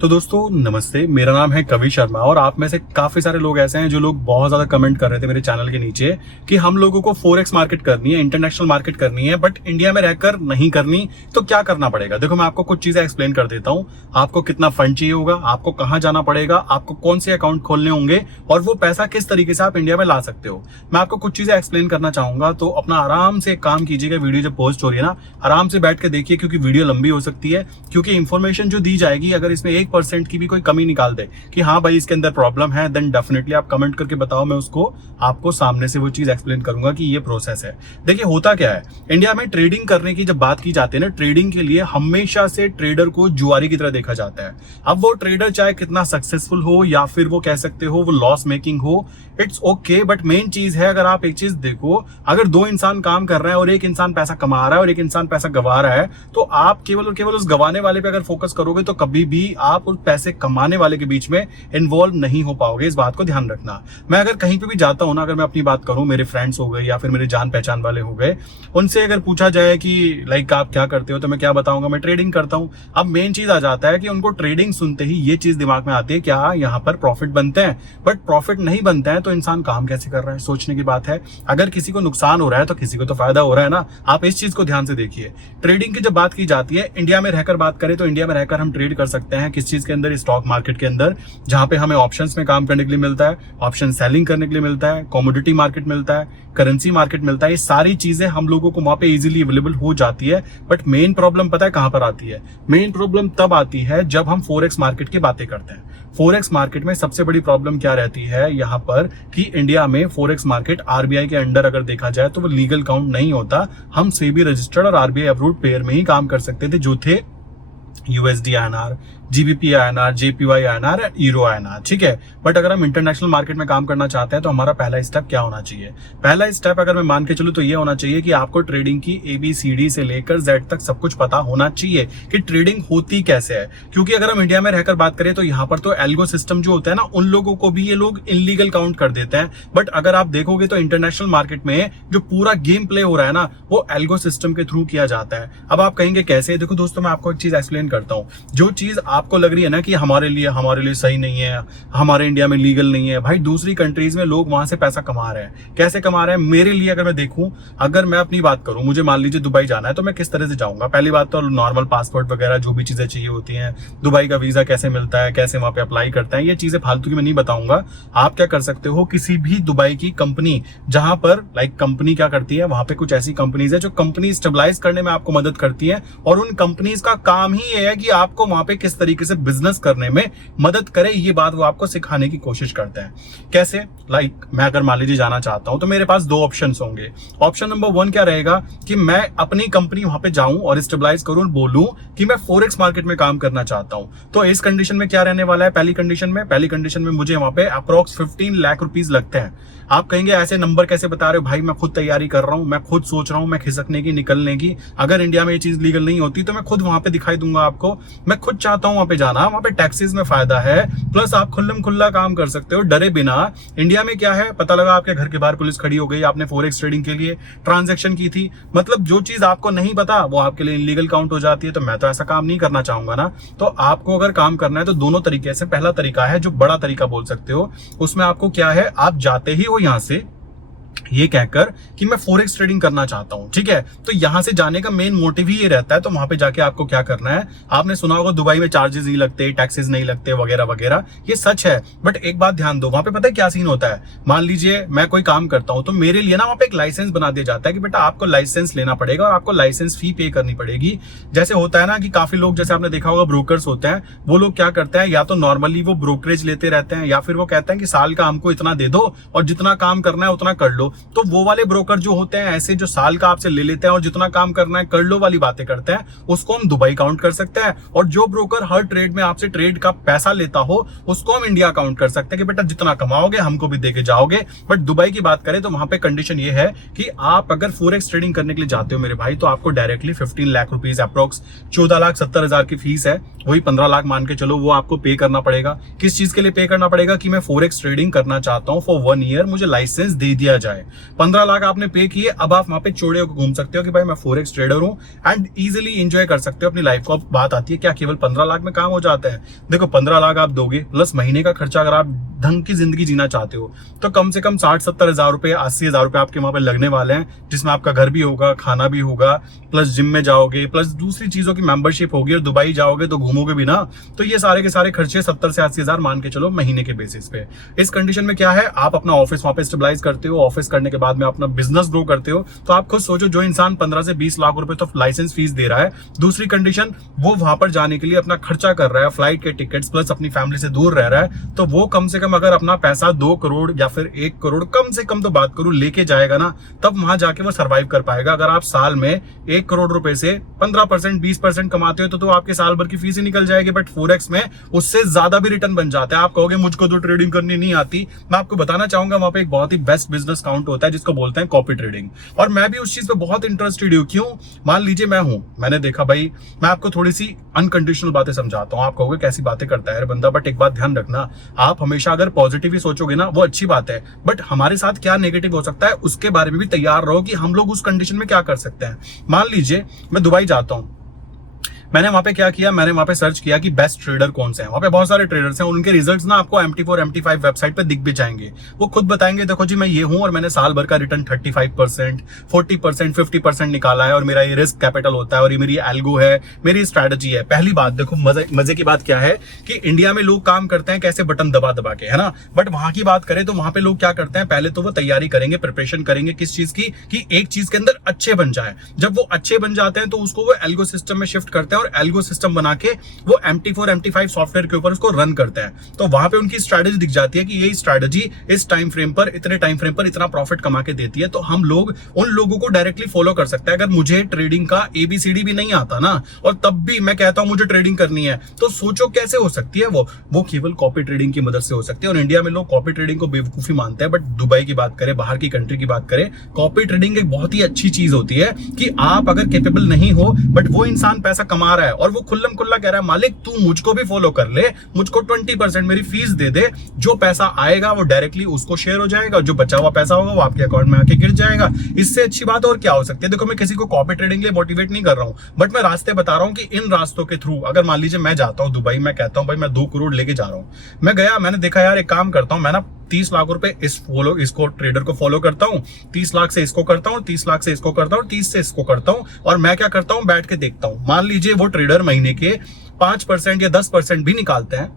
तो दोस्तों नमस्ते, मेरा नाम है कवि शर्मा और आप में से काफी सारे लोग ऐसे हैं जो लोग बहुत ज्यादा कमेंट कर रहे थे मेरे चैनल के नीचे कि हम लोगों को फोरेक्स मार्केट करनी है, इंटरनेशनल मार्केट करनी है, बट इंडिया में रहकर नहीं करनी, तो क्या करना पड़ेगा। देखो मैं आपको कुछ चीजें एक्सप्लेन कर देता हूँ। आपको कितना फंड चाहिए होगा, आपको कहाँ जाना पड़ेगा, आपको कौन से अकाउंट खोलने होंगे और वो पैसा किस तरीके से आप इंडिया में ला सकते हो। मैं आपको कुछ चीजें एक्सप्लेन करना चाहूंगा, तो अपना आराम से काम कीजिएगा। वीडियो जब पोस्ट हो रही है ना, आराम से बैठ के देखिए, क्योंकि वीडियो लंबी हो सकती है। क्योंकि इंफॉर्मेशन जो दी जाएगी, अगर इसमें 1% की भी कोई कमी निकाल दे कि हाँ भाई इसके अंदर प्रॉब्लम है, देन डेफिनेटली आप कमेंट करके बताओ, मैं उसको आपको सामने से वो चीज एक्सप्लेन करूंगा कि ये प्रोसेस है। देखिए होता क्या है, इंडिया में ट्रेडिंग करने की जब बात की जाती है ना, ट्रेडिंग के लिए हमेशा से ट्रेडर को जुआरी की तरह देखा जाता है। अब वो ट्रेडर चाहे कितना सक्सेसफुल हो या फिर वो कह सकते हो वो लॉस मेकिंग हो, इट्स ओके, बट मेन चीज है, अगर आप एक चीज देखो, अगर दो इंसान काम कर रहे हैं और एक इंसान पैसा कमा रहा है और एक इंसान पैसा गवा रहा है, तो आप केवल और केवल उस गवाने वाले पे अगर फोकस करोगे तो कभी भी आप उस पैसे कमाने वाले के बीच में इन्वॉल्व नहीं हो पाओगे। इस बात को ध्यान रखना। मैं अगर कहीं पे भी जाता हूं ना, अगर मैं अपनी बात करूं, मेरे फ्रेंड्स हो गए या फिर मेरे जान पहचान वाले हो गए, उनसे अगर पूछा जाए कि लाइक आप क्या करते हो, तो मैं क्या बताऊंगा, मैं ट्रेडिंग करता हूं। अब मेन चीज आ जाता है कि उनको ट्रेडिंग सुनते ही ये चीज दिमाग में आती है, क्या यहाँ पर प्रॉफिट बनते हैं, बट प्रॉफिट नहीं बनते हैं तो इंसान काम कैसे कर रहा है, सोचने की बात है। अगर किसी को नुकसान हो रहा है तो किसी को तो फायदा हो रहा है ना। आप इस चीज को ध्यान से देखिए। ट्रेडिंग की जब बात की जाती है, इंडिया में रहकर बात करें तो इंडिया में रहकर हम ट्रेड कर सकते हैं किस चीज के अंदर, स्टॉक मार्केट के अंदर, जहां पे हमें ऑप्शंस में काम करने के लिए मिलता है, ऑप्शन सेलिंग करने के लिए मिलता है, कमोडिटी मार्केट मिलता है, करेंसी मार्केट मिलता है। ये सारी चीजें हम लोगों को वहां पे इजीली अवेलेबल हो जाती है। बट मेन प्रॉब्लम पता है कहां पर आती है? मेन प्रॉब्लम तब आती है जब हम फोरेक्स मार्केट की बातें करते हैं। फोरेक्स मार्केट में सबसे बड़ी प्रॉब्लम क्या रहती है यहाँ पर, कि इंडिया में फोरेक्स मार्केट आरबीआई के अंडर अगर देखा जाए तो वो लीगल काउंट नहीं होता। हम सेबी रजिस्टर्ड और आरबीआई अप्रूव्ड पेयर में ही काम कर सकते थे, जो थे USD INR, GBP INR, JPY INR, euro INR, ठीक है। बट अगर हम इंटरनेशनल मार्केट में काम करना चाहते हैं तो हमारा पहला स्टेप क्या होना चाहिए? पहला स्टेप अगर मैं मान के चलूं तो ये होना चाहिए कि आपको ट्रेडिंग की ABCD से लेकर Z तक सब कुछ पता होना चाहिए कि ट्रेडिंग होती कैसे है। क्योंकि अगर हम इंडिया में रहकर बात करें तो यहाँ पर तो एल्गो सिस्टम जो होता है ना, उन लोगों को भी ये लोग इलीगल काउंट कर देते हैं। बट अगर आप देखोगे तो इंटरनेशनल मार्केट में जो पूरा गेम प्ले हो रहा है ना, वो एल्गो सिस्टम के थ्रू किया जाता है। अब आप कहेंगे कैसे? देखो दोस्तों, मैं आपको एक चीज एक्सप्लेन करता हूँ। जो चीज आपको लग रही है ना कि हमारे लिए सही नहीं है, हमारे इंडिया में लीगल नहीं है, भाई दूसरी कंट्रीज में लोग वहां से पैसा कमा रहे हैं। कैसे कमा रहे हैं? मेरे लिए अगर मैं देखूं, अगर मैं अपनी बात करूं, मुझे मान लीजिए दुबई जाना है, तो मैं किस तरह से जाऊंगा? पहली बात तो नॉर्मल पासपोर्ट वगैरह जो भी चीजें चाहिए होती हैं, दुबई का वीजा कैसे मिलता है, कैसे वहां पे अप्लाई करता है, ये चीजें फालतू की मैं नहीं बताऊंगा। आप क्या कर सकते हो, किसी भी दुबई की कंपनी, जहां पर लाइक कंपनी क्या करती है, वहां पे कुछ ऐसी कंपनीज है जो कंपनी स्टेबलाइज करने में आपको मदद करती है, और उन कंपनीज का काम ही ये है कि आपको वहां पे किस तरीके से बिजनेस करने में मदद करे, ये बात वो आपको सिखाने की कोशिश करते हैं। कैसे? लाइक मैं अगर मान लीजिए जाना चाहता हूं तो मेरे पास दो ऑप्शंस होंगे। ऑप्शन नंबर 1 क्या रहेगा कि मैं अपनी कंपनी वहां पे जाऊं और स्टेबलाइज करूं, बोलूं कि मैं फोरेक्स मार्केट में काम करना चाहता हूं। तो इस कंडीशन में क्या रहने वाला है? पहली कंडीशन में मुझे वहां पे अप्रोक्स 15 लाख रुपीज लगते हैं। आप कहेंगे ऐसे नंबर कैसे बता रहे हो भाई? मैं खुद तैयारी कर रहा हूं, मैं खुद सोच रहा हूं, मैं खिसकने की, निकलने की। अगर इंडिया में ये चीज लीगल नहीं होती तो मैं खुद वहां पे दिखाई दूंगा आपको। मैं खुद चाहता हूं वहां पे जाना, वहां पे टैक्सेस में फायदा है, प्लस आप खुल्लम खुल्ला काम कर सकते हो डरे बिना। इंडिया में क्या है, पता लगा आपके घर के बाहर पुलिस खड़ी हो गई, आपने फोरेक्स ट्रेडिंग के लिए ट्रांजैक्शन की थी, मतलब जो चीज आपको नहीं पता वो आपके लिए इलीगल काउंट हो जाती है। तो मैं तो ऐसा काम नहीं करना चाहूंगा ना। तो आपको अगर काम करना है तो दोनों तरीके से, पहला तरीका है जो बड़ा तरीका बोल सकते हो, उसमें आपको क्या है, आप जाते ही हो यहां से ये कहकर कि मैं फोरेक्स ट्रेडिंग करना चाहता हूं, ठीक है। तो यहां से जाने का मेन मोटिव ही ये रहता है। तो वहां पे जाके आपको क्या करना है, आपने सुना होगा दुबई में चार्जेस नहीं लगते, टैक्सेस नहीं लगते, वगैरह वगैरह, ये सच है। बट एक बात ध्यान दो, वहां पे पता है क्या सीन होता है? मान लीजिए मैं कोई काम करता हूं तो मेरे लिए ना वहां पे एक लाइसेंस बना दिया जाता है कि बेटा आपको लाइसेंस लेना पड़ेगा और आपको लाइसेंस फी पे करनी पड़ेगी। जैसे होता है ना कि काफी लोग, जैसे आपने देखा होगा ब्रोकर्स होते हैं, वो लोग क्या करते हैं, या तो नॉर्मली वो ब्रोकरेज लेते रहते हैं, या फिर वो कहते हैं कि साल का हमको इतना दे दो और जितना काम करना है उतना कर लो। तो वो वाले ब्रोकर जो होते हैं ऐसे, जो साल का आपसे ले लेते हैं और जितना काम करना है कर लो वाली बातें करते हैं, उसको हम दुबई काउंट कर सकते हैं। और जो ब्रोकर हर ट्रेड में आपसे ट्रेड का पैसा लेता हो, उसको हम इंडिया काउंट कर सकते हैं कि बेटा जितना कमाओगे हमको भी देके जाओगे। बट दुबई की बात करें तो वहां पे कंडीशन ये है कि आप अगर फोरेक्स ट्रेडिंग करने के लिए जाते हो मेरे भाई, तो आपको डायरेक्टली 15 लाख रुपीज, अप्रोक्स 14,70,000 की फीस है, वही 15 लाख मान के चलो, वो आपको पे करना पड़ेगा। किस चीज के लिए पे करना पड़ेगा? कि मैं फोरेक्स ट्रेडिंग करना चाहता हूं फॉर 1 ईयर, मुझे लाइसेंस दे दिया जाए। जाए। 15 लाख आपने पे किए, अब आप वहां पे चौड़े होकर घूम सकते हो कि भाई मैं फोरेक्स ट्रेडर हूं एंड इजीली एंजॉय कर सकते हो अपनी लाइफ को। अब बात आती है क्या केवल 15 लाख में काम हो जाता है? देखो 15 लाख आप दोगे प्लस महीने का खर्चा, अगर आप ढंग की जिंदगी जीना चाहते हो तो कम से कम 60-70 हजार रुपए, 80 हजार रुपए आपके वहां पे लगने वाले हैं, जिसमें आपका घर भी होगा, खाना भी होगा, प्लस जिम में जाओगे, प्लस दूसरी चीजों की मेंबरशिप होगी, और दुबई जाओगे तो घूमोगे भी ना, तो ये सारे के सारे खर्चे 70 से 80 हजार मान के चलो महीने के बेसिस पे। इस कंडीशन में क्या है, आप अपना ऑफिस वहां पे स्टेबलाइज करते हो, ऑफिस करने के बाद में अपना बिजनेस ग्रो करते हो, तो आप खुद सोचो जो इंसान 15 से 20 लाख रुपए तो लाइसेंस फीस दे रहा है, दूसरी कंडीशन वो वहां पर जाने के लिए अपना खर्चा कर रहा है, फ्लाइट के टिकट्स प्लस अपनी फैमिली से दूर रह रहा है, तो वो कम से कम अगर अपना पैसा 2 करोड़ या फिर 1 करोड़ कम से कम तो बात करूं लेके जाएगा ना, तब वहां जाके वो सर्वाइव कर पाएगा। अगर आप साल में 1 करोड़ रुपए से 15% 20% कमाते हो तो आपके साल भर की फीस ही निकल जाएगी। बट फोरेक्स में उससे ज्यादा भी रिटर्न बन जाता है। आप कहोगे मुझको तो ट्रेडिंग करनी नहीं आती, मैं आपको बताना चाहूंगा वहां पे एक बहुत ही बेस्ट बिजनेस काउंट होता है जिसको बोलते हैं कॉपी ट्रेडिंग, और मैं भी उस चीज पे बहुत इंटरेस्टेड हूं। क्यों? मान लीजिए मैंने देखा भाई, मैं आपको थोड़ी सी अनकंडीशनल बातें समझाता हूं, आप कहोगे कैसी बातें करता है बंदा, बट एक बात ध्यान रखना, आप हमेशा अगर पॉजिटिव ही सोचोगे ना वो अच्छी बात है, बट हमारे साथ क्या नेगेटिव हो सकता है उसके बारे में भी तैयार रहो कि हम लोग उस कंडीशन में क्या कर सकते हैं। मान लीजिए मैं दुबई जाता हूं, मैंने वहां पे क्या किया, मैंने वहां पे सर्च किया कि बेस्ट ट्रेडर कौन से हैं। वहां पे बहुत सारे ट्रेडर्स हैं, उनके रिजल्ट्स ना आपको MT4 MT5 वेबसाइट पे दिख भी जाएंगे। वो खुद बताएंगे देखो जी मैं ये हूं और मैंने साल भर का रिटर्न 35%, 40%, 50% निकाला है, और मेरा ये रिस्क कैपिटल होता है, और ये मेरी एल्गो है, मेरी स्ट्रैटेजी है। पहली बात देखो, मजे की बात क्या है कि इंडिया में लोग काम करते हैं कैसे, बटन दबा दबा के, है ना। बट वहां की बात करें तो वहां पे लोग क्या करते हैं, पहले तो वो तैयारी करेंगे, प्रिपरेशन करेंगे किस चीज की, कि एक चीज के अंदर अच्छे बन जाए। जब वो अच्छे बन जाते हैं तो उसको वो एल्गो सिस्टम में शिफ्ट करते हैं, और एल्गो सिस्टम बना के वो MT4 MT5 सॉफ्टवेयर के ऊपर उसको रन करते हैं। तो वहां पे उनकी स्ट्रैटेजी दिख जाती है कि ये स्ट्रैटेजी इस टाइम फ्रेम पर, इतने टाइम फ्रेम पर इतना प्रॉफिट कमा के देती है। तो हम लोग उन लोगों को डायरेक्टली फॉलो कर सकते हैं। अगर मुझे ट्रेडिंग का ABCD भी नहीं आता ना, और तब भी मैं कहता हूं मुझे ट्रेडिंग करनी है, तो सोचो कैसे हो सकती है वो केवल कॉपी ट्रेडिंग की मदद से हो सकती है। और इंडिया में लोग कॉपी ट्रेडिंग को बेवकूफी मानते हैं, बट दुबई की बात करें, बाहर की कंट्री की बात करें, कॉपी ट्रेडिंग एक बहुत ही अच्छी चीज होती है कि आप अगर कैपेबल नहीं हो, बट वो इंसान पैसा कमा रहा है और वो खुल्लम खुल्ला कह रहा है मालिक तू मुझको भी फॉलो कर ले, मुझको 20% मेरी फीस दे दे, जो पैसा आएगा वो डायरेक्टली उसको शेयर हो जाएगा, जो बचा हुआ पैसा होगा वो आपके अकाउंट में आके गिर जाएगा। इससे अच्छी बात और क्या हो सकती है? देखो मैं किसी को कॉपी ट्रेडिंग के लिए मोटिवेट नहीं कर रहा हूं, बट मैं रास्ते बता रहा हूं कि इन रास्तों के थ्रू अगर मान लीजिए मैं जाता हूं दुबई, मैं कहता हूं भाई मैं 2 करोड़ लेके जा रहा हूं, मैं गया, मैंने देखा यार एक काम करता हूं, मैं ना 30 लाख रुपए इसको ट्रेडर को फॉलो करता हूं, 30 लाख से इसको करता हूं, 30 लाख से इसको करता हूं, 30 से इसको करता हूं, और मैं क्या करता हूं, बैठ के देखता हूं। मान लीजिए वो ट्रेडर महीने के 5% या 10% भी निकालते हैं,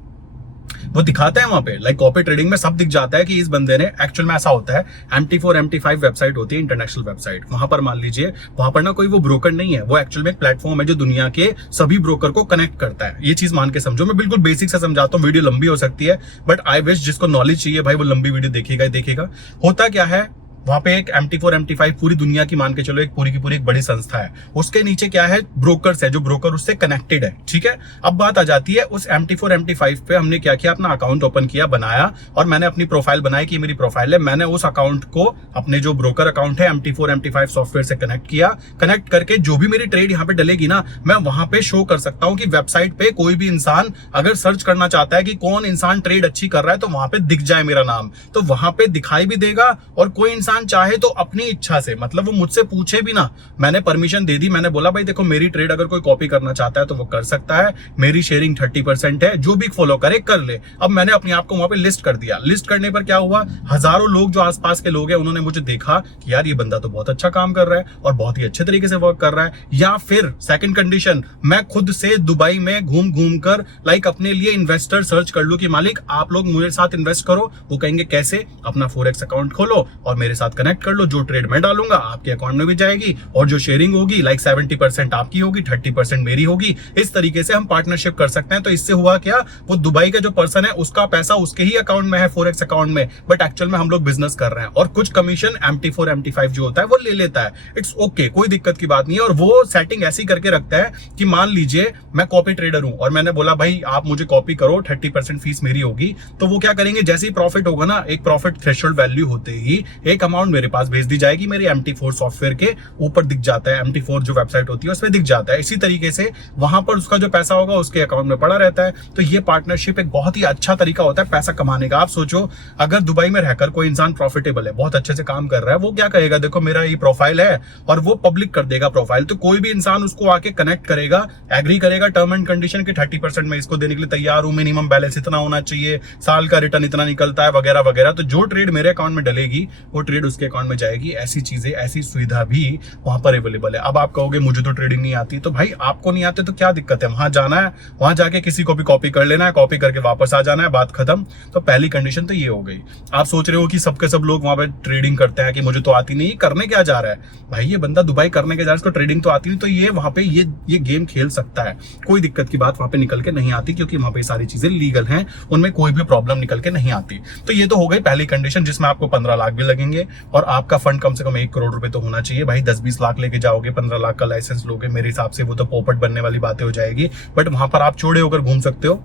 वो दिखाते हैं वहां पे, लाइक कॉपी ट्रेडिंग में सब दिख जाता है कि इस बंदे ने, एक्चुअल में ऐसा होता है, MT4 MT5 वेबसाइट होती है, इंटरनेशनल वेबसाइट, वहां पर मान लीजिए वहां पर ना कोई वो ब्रोकर नहीं है, वो एक्चुअल में एक प्लेटफॉर्म है जो दुनिया के सभी ब्रोकर को कनेक्ट करता है। ये चीज मान के समझो, मैं बिल्कुल बेसिक से समझाता हूँ, वीडियो लंबी हो सकती है, बट आई विश जिसको नॉलेज चाहिए भाई वो लंबी वीडियो देखेगा ही देखेगा। होता क्या है, वहां पे एक MT4 MT5 पूरी दुनिया की मान के चलो एक पूरी की पूरी एक बड़ी संस्था है, उसके नीचे क्या है, ब्रोकर्स है, जो ब्रोकर उससे कनेक्टेड है, ठीक है। अब बात आ जाती है उस MT4 MT5 पे हमने क्या किया, अपना अकाउंट ओपन किया, बनाया, और मैंने अपनी प्रोफाइल बनाई कि मेरी प्रोफाइल है, मैंने उस अकाउंट को अपने जो ब्रोकर अकाउंट है MT4 MT5 सॉफ्टवेयर से कनेक्ट किया, कनेक्ट करके जो भी मेरी ट्रेड यहाँ पे डलेगी ना, मैं वहां पे शो कर सकता हूँ कि वेबसाइट पे कोई भी इंसान अगर सर्च करना चाहता है कि कौन इंसान ट्रेड अच्छी कर रहा है, तो वहां पे दिख जाए मेरा नाम, तो वहां पे दिखाई भी देगा, और कोई इंसान चाहे तो अपनी इच्छा से, मतलब वो मुझसे पूछे भी ना, मैंने परमिशन दे दी, मैंने बोला भाई देखो मेरी ट्रेड अगर कोई कॉपी करना चाहता है तो वो कर सकता है, मेरी शेयरिंग 30% है, जो भी फॉलो करे कर ले। अब मैंने अपने आप को वहां पे लिस्ट कर दिया, लिस्ट करने पर क्या हुआ, हजारों लोग जो आसपास के लोग हैं उन्होंने मुझे देखा कि यार ये बंदा तो बहुत अच्छा काम कर रहा है और बहुत ही अच्छे तरीके से वर्क कर रहा है। या फिर सेकंड कंडीशन, मैं खुद से दुबई में घूम घूम कर लाइक अपने लिए इन्वेस्टर सर्च कर लूं कि मालिक आप लोग मेरे साथ इन्वेस्ट करो, वो कहेंगे कैसे, अपना फोरेक्स अकाउंट खोलो और मेरे साथ कनेक्ट कर लो, जो ट्रेड मैं डालूंगा आपके अकाउंट में भी जाएगी, और जो शेयरिंग होगी लाइक 70% आपकी होगी, 30% मेरी होगी। इस तरीके से हम पार्टनरशिप कर सकते हैं। तो इससे हुआ क्या, वो दुबई का जो पर्सन है उसका पैसा उसके ही अकाउंट में है, फोरेक्स अकाउंट में, बट एक्चुअल में हम लोग बिजनेस कर रहे हैं, और कुछ कमीशन MT4 MT5 जो होता है वो ले लेता है। इट्स ओके, कोई दिक्कत की बात नहीं है। और वो सेटिंग ऐसी करके रखता है कि मान लीजिए मैं कॉपी ट्रेडर हूं और मैंने बोला भाई आप मुझे कॉपी करो, 30% फीस मेरी होगी, तो वो क्या करेंगे, जैसे ही प्रॉफिट होगा ना, एक प्रॉफिट थ्रेशोल्ड वैल्यू होते ही एक अमाउंट मेरे पास भेज दी जाएगी, मेरे MT4 सॉफ्टवेयर के ऊपर दिख जाता है, MT4 जो वेबसाइट होती है उसमें दिख जाता है। इसी तरीके से वहां पर उसका जो पैसा होगा उसके अकाउंट में पड़ा रहता है। तो ये पार्टनरशिप एक बहुत ही अच्छा तरीका होता है पैसा कमाने का। आप सोचो, अगर दुबई में रहकर कोई इंसान प्रॉफिटेबल है, बहुत अच्छे से काम कर रहा है, वो क्या कहेगा, देखो मेरा ये प्रोफाइल है, और वो पब्लिक कर देगा प्रोफाइल। तो कोई भी इंसान उसको आके कनेक्ट करेगा, एग्री करेगा टर्म एंड कंडीशन के 30% में इसको देने के लिए तैयार हूं, मिनिमम बैलेंस इतना होना चाहिए, साल का रिटर्न इतना निकलता है, वगैरह वगैरह। तो जो ट्रेड मेरे अकाउंट में डलेगी वो ट्रेड उसके अकाउंट में जाएगी। ऐसी चीजें, ऐसी सुविधा भी वहां पर अवेलेबल है। अब आप कहोगे मुझे तो ट्रेडिंग नहीं आती, तो भाई आपको नहीं आते तो क्या दिक्कत है, वहां जाना है, वहां जाके किसी को भी कॉपी कर लेना है, कॉपी करके वापस आ जाना है, बात खत्म। तो पहली कंडीशन तो ये हो गई। आप सोच रहे हो कि सबके सब लोग वहां पर ट्रेडिंग करते हैं कि मुझे तो आती नहीं, करने क्या जा रहा है भाई, ये बंदा दुबई करने के जा रहा है, इसको ट्रेडिंग तो आती नहीं, तो ये वहां पे ये गेम खेल सकता है। कोई दिक्कत की बात वहां पे निकल के नहीं आती, क्योंकि वहां पे सारी चीजें लीगल हैं, उनमें कोई भी प्रॉब्लम निकल के नहीं आती। तो ये तो हो गई पहली कंडीशन, जिसमें आपको 15 लाख भी लगेंगे और आपका फंड कम से कम 1 करोड़ रुपए तो होना चाहिए। भाई 10-20 लाख लेके जाओगे, 15 लाख का लाइसेंस लोगे, मेरे हिसाब से वो तो पोपट बनने वाली बातें हो जाएगी। बट वहां पर आप चौड़े होकर घूम सकते हो,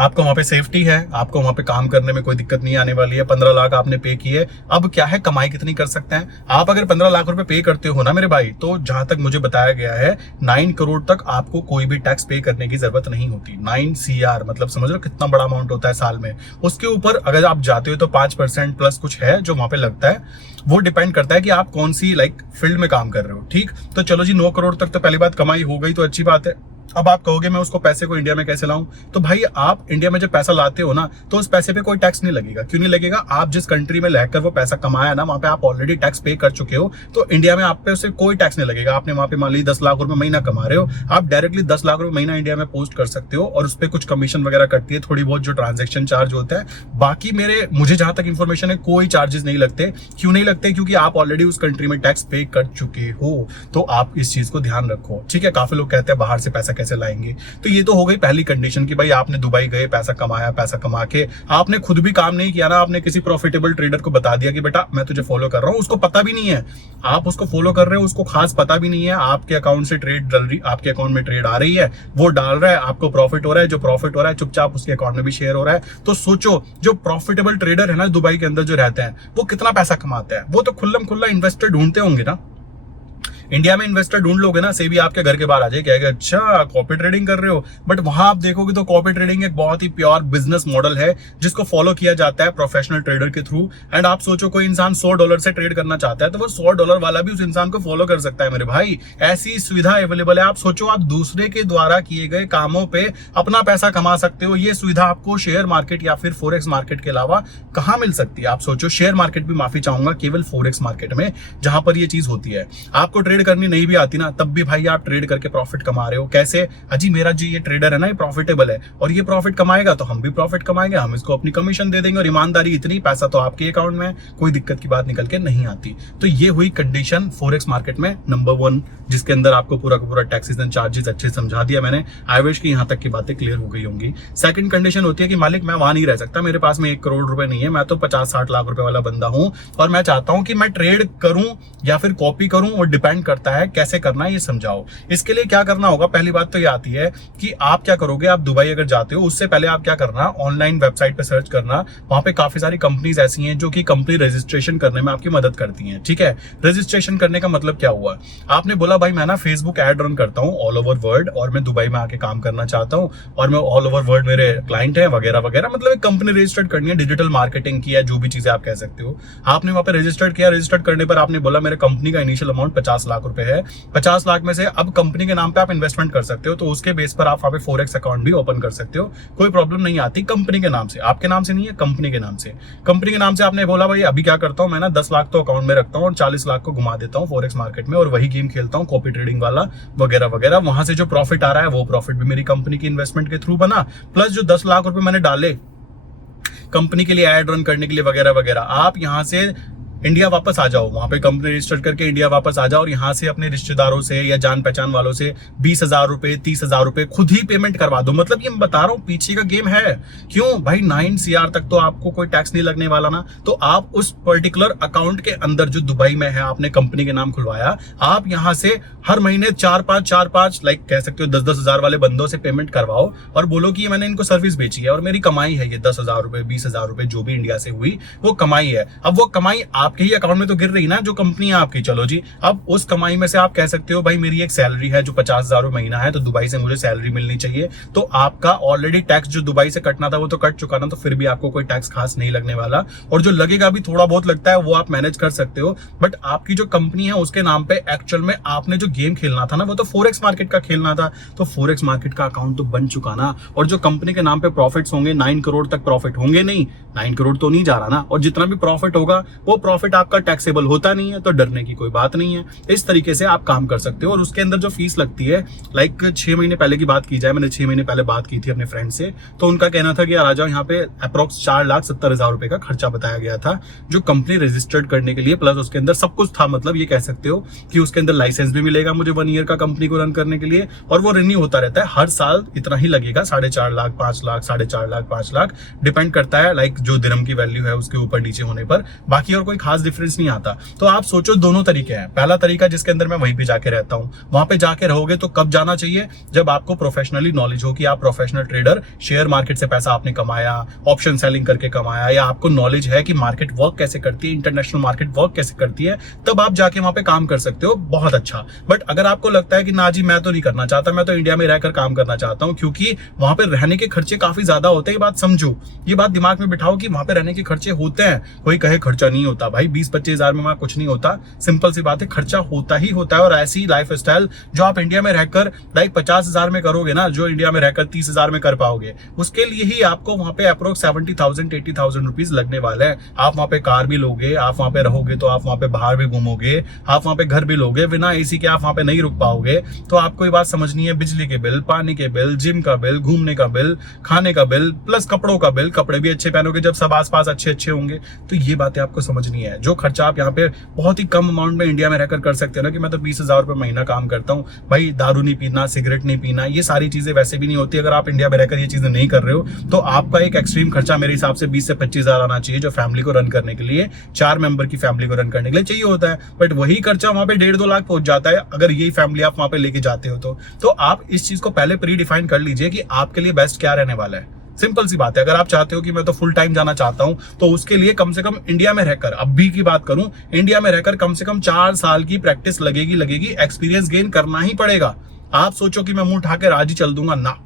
आपको वहां पे सेफ्टी है, आपको वहां पे काम करने में कोई दिक्कत नहीं आने वाली है। 15 लाख आपने पे किए, अब क्या है, कमाई कितनी कर सकते हैं आप। अगर 15 लाख रुपए पे करते हो ना मेरे भाई, तो जहां तक मुझे बताया गया है 9 करोड़ तक आपको कोई भी टैक्स पे करने की जरूरत नहीं होती। 9 CR मतलब समझ लो कितना बड़ा अमाउंट होता है साल में। उसके ऊपर अगर आप जाते हो तो 5% प्लस कुछ है जो वहां पे लगता है। वो डिपेंड करता है कि आप कौन सी फील्ड में काम कर रहे हो। ठीक, तो चलो जी 9 करोड़ तक तो पहली बात कमाई हो गई, तो अच्छी बात है। अब आप कहोगे मैं उसको पैसे को इंडिया में कैसे लाऊं, तो भाई आप इंडिया में जब पैसा लाते हो ना, तो उस पैसे पे कोई टैक्स नहीं लगेगा। क्यों नहीं लगेगा, आप जिस कंट्री में रहकर वो पैसा कमाया ना, वहां पे आप ऑलरेडी टैक्स पे कर चुके हो, तो इंडिया में आप पे उससे कोई टैक्स नहीं लगेगा। आपने वहां पे मान ली 10 लाख रुपए महीना कमा रहे हो, आप डायरेक्टली 10 लाख रुपए महीना इंडिया में पोस्ट कर सकते हो, और उस पर कुछ कमीशन वगैरह कटती है थोड़ी बहुत, जो ट्रांजेक्शन चार्ज होता है। बाकी मुझे जहां तक इन्फॉर्मेशन है कोई चार्जेस नहीं लगते। क्यों नहीं लगते, क्योंकि आप ऑलरेडी उस कंट्री में टैक्स पे कर चुके हो। तो आप इस चीज को ध्यान रखो, ठीक है। काफी लोग कहते हैं बाहर से पैसा कैसे लाएंगे, तो ये तो हो गई पहली कंडीशन कि भाई आपने दुबई गए, पैसा कमाया, पैसा कमा के आपने खुद भी काम नहीं किया ना, आपने किसी प्रॉफिटेबल ट्रेडर को बता दिया कि बेटा मैं तुझे फॉलो कर रहा हूं, उसको पता भी नहीं है आप उसको फॉलो कर रहे हो, उसको खास पता भी नहीं है आपके अकाउंट से ट्रेड डल रही, आपके अकाउंट में ट्रेड आ रही है, वो डाल रहा है, आपको प्रॉफिट हो रहा है, जो प्रॉफिट हो रहा है चुपचाप उसके अकाउंट में भी शेयर हो रहा है। तो सोचो जो प्रॉफिटेबल ट्रेडर है ना दुबई के अंदर जो रहते हैं, वो कितना पैसा कमाते हैं। वो तो खुल्लम खुल्ला इन्वेस्टर ढूंढते होंगे ना। इंडिया में इन्वेस्टर ढूंढ लोगे ना, से भी आपके घर के बाहर आ जाए, कहेगा अच्छा कॉपी ट्रेडिंग कर रहे हो। बट वहां आप देखोगे तो कॉपी ट्रेडिंग एक बहुत ही प्योर बिजनेस मॉडल है, जिसको फॉलो किया जाता है प्रोफेशनल ट्रेडर के थ्रू। एंड आप सोचो कोई इंसान $100 से ट्रेड करना चाहता है, तो वो $100 वाला भी उस इंसान को फॉलो कर सकता है मेरे भाई। ऐसी सुविधा अवेलेबल है। आप सोचो आप दूसरे के द्वारा किए गए कामों पे अपना पैसा कमा सकते हो। ये सुविधा आपको शेयर मार्केट या फिर फॉरेक्स मार्केट के अलावा कहां मिल सकती है। आप सोचो, शेयर मार्केट भी माफी चाहूंगा, केवल फॉरेक्स मार्केट में जहां पर ये चीज होती है। आपको ट्रेड करनी नहीं भी आती ना, तब भी भाई आप ट्रेड करके प्रॉफिट कमा रहे हो। कैसे, अजी मेरा जी ये ट्रेडर है ना, ये प्रॉफिटेबल है और ये प्रॉफिट कमाएगा तो हम भी प्रॉफिट कमाएंगे, हम इसको अपनी कमीशन दे देंगे, और ईमानदारी इतनी, पैसा तो आपके अकाउंट में, कोई दिक्कत की बात निकल के नहीं आती। तो ये हुई कंडीशन फॉरेक्स मार्केट में नंबर 1, जिसके अंदर आपको पूरा का पूरा टैक्सेस एंड चार्जेस अच्छे से समझा दिया मैंने। आई विश कि यहां तक की बातें क्लियर हो गई होंगी। सेकंड कंडीशन होती है कि मालिक मैं वहां नहीं रह सकता, मेरे पास में 1 करोड़ रुपए नहीं है, मैं तो 50-60 लाख रुपए वाला बंदा हूं, और मैं चाहता हूं कि मैं ट्रेड करूं या फिर कॉपी करूं, और डिपेंड करता है कैसे करना है ये समझाओ। इसके लिए क्या करना होगा, पहली बात तो ये आती है कि आप क्या करोगे, आप दुबई अगर जाते हो उससे पहले आप क्या करना, ऑनलाइन वेबसाइट पे सर्च करना। वहां पे काफी सारी कंपनीज ऐसी हैं जो कि कंपनी रजिस्ट्रेशन करने में आपकी मदद करती हैं, ठीक है। रजिस्ट्रेशन करने का मतलब क्या हुआ, आपने बोला भाई मैं ना फेसबुक एड रन करता हूं ऑल ओवर वर्ल्ड, और मैं दुबई में आके काम करना चाहता हूं, और मैं ऑल ओवर वर्ल्ड मेरे क्लाइंट है वगैरह वगैरह, मतलब एक कंपनी रजिस्टर्ड करनी है, डिजिटल मार्केटिंग की है, जो भी चीजें आप कह सकते हो। आपने वहां पे रजिस्टर्ड किया, रजिस्टर्ड करने पर आपने बोला मेरे कंपनी का इनिशियल अमाउंट 50 लाख रुपए है, 50 लाख में से अब कंपनी के नाम पे आप इन्वेस्टमेंट कर सकते हो, तो उसके बेस पर आप वहां पे फॉरेक्स अकाउंट भी ओपन कर सकते हो, कोई प्रॉब्लम नहीं आती। कंपनी के नाम से, आपके नाम से नहीं है, कंपनी के नाम से। कंपनी के नाम से आपने बोला भाई अभी क्या करता हूं मैं ना 10 लाख तो अकाउंट में रखता हूं और 40 लाख को घुमा देता हूं फॉरेक्स मार्केट में, और वही गेम खेलता हूं कॉपी ट्रेडिंग वाला वगैरह वगैरह। वहां से जो प्रॉफिट आ रहा है वो प्रॉफिट भी मेरी कंपनी की इन्वेस्टमेंट के थ्रू बना, प्लस जो 10 लाख रुपए मैंने डाले कंपनी के लिए एड रन करने के लिए वगैरह वगैरह, आप यहां से इंडिया वापस आ जाओ, वहां पे कंपनी रजिस्टर करके इंडिया वापस आ जाओ, और यहाँ से अपने रिश्तेदारों से या जान पहचान वालों से 20,000 रुपए 30,000 रुपए खुद ही पेमेंट करवा दो। मतलब ये मैं बता रहा हूँ पीछे का गेम है। क्यों भाई, 9 CR तक तो आपको कोई टैक्स नहीं लगने वाला ना। तो आप उस पर्टिकुलर अकाउंट के अंदर जो दुबई में है, आपने कंपनी के नाम खुलवाया, आप यहाँ से हर महीने 4-5 लाइक कह सकते हो 10-10 हजार वाले बंदों से पेमेंट करवाओ, और बोलो कि मैंने इनको सर्विस बेची है और मेरी कमाई है ये 10,000 रुपए 20,000 रुपए जो भी इंडिया से हुई वो कमाई है। अब वो कमाई आप आपके ही अकाउंट में तो गिर रही ना जो कंपनी है आपकी। चलो जी, अब उस कमाई में से आप कह सकते हो भाई मेरी एक सैलरी है जो 50,000 महीना है, तो दुबई से मुझे सैलरी मिलनी चाहिए। तो आपका ऑलरेडी टैक्स जो दुबई से कटना था वो तो कट चुका ना, तो फिर भी आपको कोई टैक्स खास नहीं लगने वाला, और जो लगेगा भी थोड़ा बहुत लगता है वो आप मैनेज कर सकते हो। बट आपकी जो कंपनी है उसके नाम पे एक्चुअल में आपने जो गेम खेलना था ना वो तो फोरेक्स मार्केट का खेलना था, तो फोरेक्स मार्केट का अकाउंट तो बन चुका ना। और जो कंपनी के नाम पे प्रॉफिट्स होंगे 9 करोड़ तक प्रॉफिट होंगे, नहीं 9 करोड़ तो नहीं जा रहा ना, और जितना भी प्रॉफिट होगा वो प्रॉफिट आपका टैक्सेबल होता नहीं है, तो डरने की कोई बात नहीं है। इस तरीके से आप काम कर सकते हो। और उसके अंदर जो फीस लगती है, लाइक 6 महीने पहले की बात की जाए, मैंने 6 महीने पहले बात की थी अपने फ्रेंड से, तो उनका कहना था कि यार आ जाओ, यहाँ पे अप्रोक्स 4,70,000 रुपए का खर्चा बताया गया था जो कंपनी रजिस्टर्ड करने के लिए, प्लस उसके अंदर सब कुछ था। मतलब ये कह सकते हो कि उसके अंदर लाइसेंस भी मिलेगा मुझे 1 ईयर का कंपनी को रन करने के लिए, और वो रिन्यू होता रहता है हर साल, इतना ही लगेगा, 4.5 लाख 5 लाख 4.5 लाख 5 लाख डिपेंड करता है, लाइक जो दिरहम की वैल्यू है उसके ऊपर नीचे होने पर, बाकी और कोई खास डिफरेंस नहीं आता। तो आप सोचो दोनों तरीके हैं। पहला तरीका जिसके अंदर मैं वहीं पे जाके रहता हूँ, वहां पे जाके रहोगे तो कब जाना चाहिए, जब आपको प्रोफेशनली नॉलेज हो कि आप प्रोफेशनल ट्रेडर, शेयर मार्केट से पैसा आपने कमाया, ऑप्शन सेलिंग करके कमाया, या आपको नॉलेज है कि मार्केट वर्क कैसे करती है, इंटरनेशनल मार्केट वर्क कैसे करती है, तब आप जाके वहां पे काम कर सकते हो, बहुत अच्छा। बट अगर आपको लगता है कि ना जी मैं तो नहीं करना चाहता, मैं तो इंडिया में रहकर काम करना चाहता हूं, क्योंकि वहां पे रहने के खर्चे काफी ज्यादा होते हैं, ये बात समझो, ये बात दिमाग में बिठाओ कि वहां पे रहने के खर्चे होते हैं। कोई कहे खर्चा नहीं होता, भाई 20-25 हजार में वहां कुछ नहीं होता, सिंपल सी बात है, खर्चा होता ही होता है। और ऐसी लाइफ स्टाइल जो आप इंडिया में रहकर लाइक 50,000 में करोगे ना, जो इंडिया में रहकर 30,000 में कर पाओगे, उसके लिए ही आपको वहां पे अप्रोक्स 70,000-80,000 रुपीज लगने वाले हैं। आप वहां पे कार भी लोगे, आप वहां पे रहोगे, तो आप वहां पे बाहर भी घूमोगे, आप वहां पे घर भी लोगे, बिना एसी के आप वहां पे नहीं रुक पाओगे। तो आपको ये बात समझनी है, बिजली के बिल, पानी के बिल, जिम का बिल, घूमने का बिल, खाने का बिल, प्लस कपड़ों का बिल, कपड़े भी अच्छे पहनोगे जब सब आसपास अच्छे होंगे, तो ये बातें आपको समझनी है। जो खर्चा आप यहाँ पे बहुत ही कम अमाउंट में इंडिया में रहकर कर सकते हो ना, कि मैं तो 20,000 रुपए महीना काम करता हूँ, भाई दारू नहीं पीना, सिगरेट नहीं पीना, ये सारी चीजें वैसे भी नहीं होती। अगर आप इंडिया में रहकर ये चीजें नहीं कर रहे हो, तो आपका एक एक्सट्रीम खर्चा मेरे हिसाब से 20 से 25,000 आना चाहिए, जो फैमिली को रन करने के लिए, 4 मेंबर की फैमिली को रन करने के लिए चाहिए होता है। बट वही खर्चा वहां पे 1.5-2 लाख पहुंच जाता है, अगर यही फैमिली आप वहां पे लेके जाते हो तो आप इस चीज को पहले प्री डिफाइन कर लीजिए कि आपके लिए बेस्ट क्या रहने वाला है। सिंपल सी बात है। अगर आप चाहते हो कि मैं तो फुल टाइम जाना चाहता हूं, तो उसके लिए कम से कम इंडिया में रहकर, अभी की बात करूं, इंडिया में रहकर कम से कम 4 साल की प्रैक्टिस लगेगी, एक्सपीरियंस गेन करना ही पड़ेगा। आप सोचो कि मैं मुंह उठा के आज ही चल दूंगा, ना,